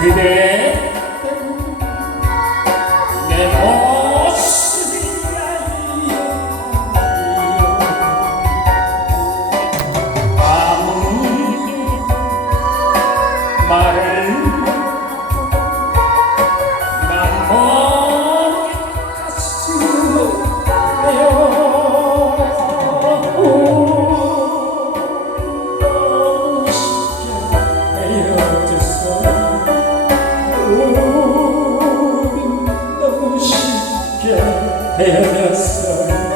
그대 되었어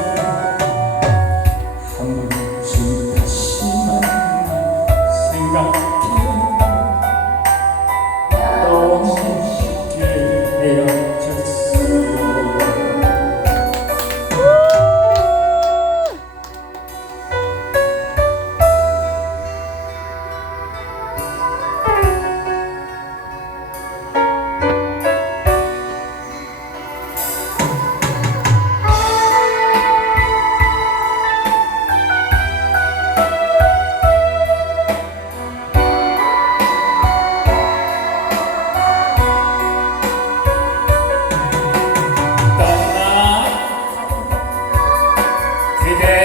对对对。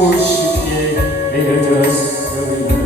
꽃이 피어졌어요